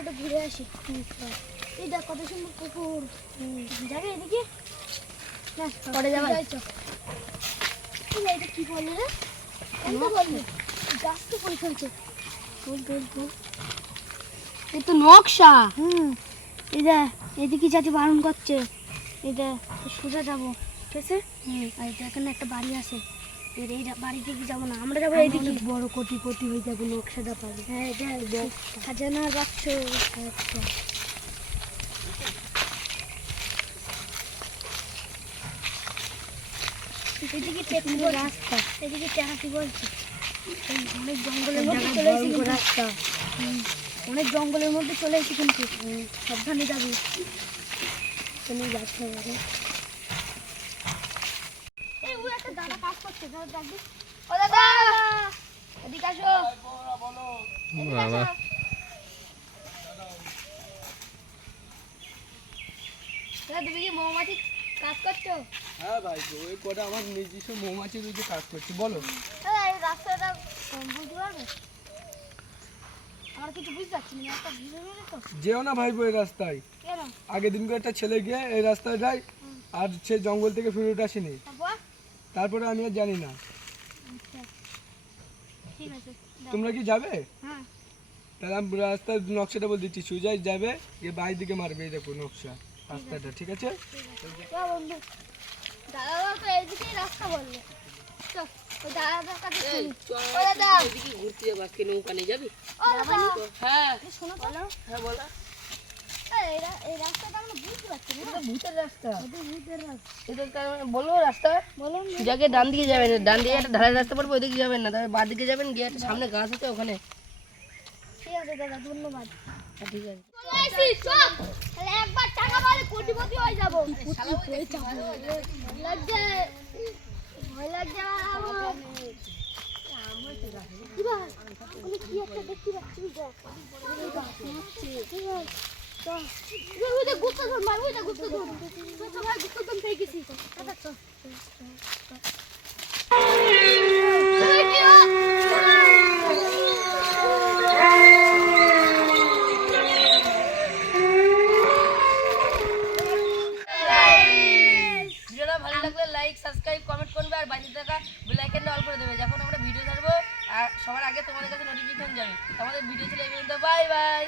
একটু ঘুরে আসি। এই দেখ কত সুন্দর পুকুর। যাবে এদিকে না পরে যাবে। এটা কি বললি রে? কোনটা বললি? গাছ তো পড়ে চলছে। এই তো নকশা। এই দেখ এদিকে যাতে বারণ করছে। এই দেখ সোজা যাবো, ঠিক আছে? আর এখানে একটা বাড়ি আছে, এই বাড়ি থেকে যাবো না, আমরা যাবো এইদিকে। বড় কোটি হয়ে যাবে নকশাটা পাবে। হ্যাঁ দেখ খাজানা বাক্স। আচ্ছা এদিকে টেকনিক রাস্তা, এদিকে টেকাটি বলছে অনেক জঙ্গলের মধ্যে চলে এসেছি রাস্তা। অনেক জঙ্গলের মধ্যে চলে এসেছি কিন্তু সাবধানে যাবি। এখানে যাচ্ছে হবে। এই ও একটা দাদা কাজ করছে, দাদা ডাকবি। ও দাদা এদিকে আসো। এদিকে আসো। দাদা তুমি কি মৌমাছি কাজ করছো? হ্যাঁ ভাই, ওই কটা আমার নিজস্ব মৌমাছি রুজে কাজ করছি। বলো। এই রাস্তাটা বুঝতে পারবে? আমার কিছু বুঝতে পারছি না, একটা ভিড় হয়ে তো। যেও না ভাই ওই রাস্তায়। কেন? আগের দিনকে একটা ছেলে গিয়ে এই রাস্তায় যায়, আর সে জঙ্গল থেকে ফিরে উঠে আসেনি। তারপর? তারপরে আমি আর জানি না। আচ্ছা ঠিক আছে দাও। তোমরা কি যাবে? হ্যাঁ তাহলে আমি রাস্তার নকশাটা বলে দিচ্ছি। সোজাই যাবে, গিয়ে বাইরের দিকে মারবে। এই দেখো নকশা রাস্তাটা, ঠিক আছে? চল বন্ধু। দাদা তো এইদিকেই রাস্তা বললে। চল ওই দাদার কাছে শুনি। ও দাদা এদিকে ঘুরতে যাবো আজকে, নৌকা নিয়ে যাবি? ও দাদা হ্যাঁ শোনো তো। হ্যাঁ বলো। এই রাস্তাটা আমরা বুঝতে পারছি না। এটা ভূতের রাস্তা। ভূতের রাস্তা এটা তার মানে বলবো রাস্তা বলুন। সোজাকে ডান দিকে যাবেন, ডান দিকে একটা ঢালাই রাস্তা পড়বে, ওইদিকে যাবেন না, তবে বাঁ দিকে যাবেন, গিয়ে একটা সামনে গাছ আছে ওখানে। ঠিক আছে দাদা ধন্যবাদ। হ্যাঁ, ঠিক আছে। তাহলে একবার টাকা পালে কোটিপতি হয়ে যাবো। ভয় লাগছে, ভয় লাগছে আমার। কি ভাই ওখানে কি একটা দেখতে পাচ্ছি। ওইটা গুপ্তধন ভাই, ওইটা গুপ্তধন। তো ভাই গুপ্তধন পেয়ে গেছি। দাদা চল। ভিডিওটা ভালো লাগলে লাইক সাবস্ক্রাইব কমেন্ট করবে, আর বাইরে থাকা বেল আইকনটা অল করে দেবে, যখন আমরা ভিডিও ছাড়বো আর সবার আগে তোমাদের কাছে নোটিফিকেশন যাবে। আমাদের ভিডিও চলে এই পর্যন্ত, বাই বাই।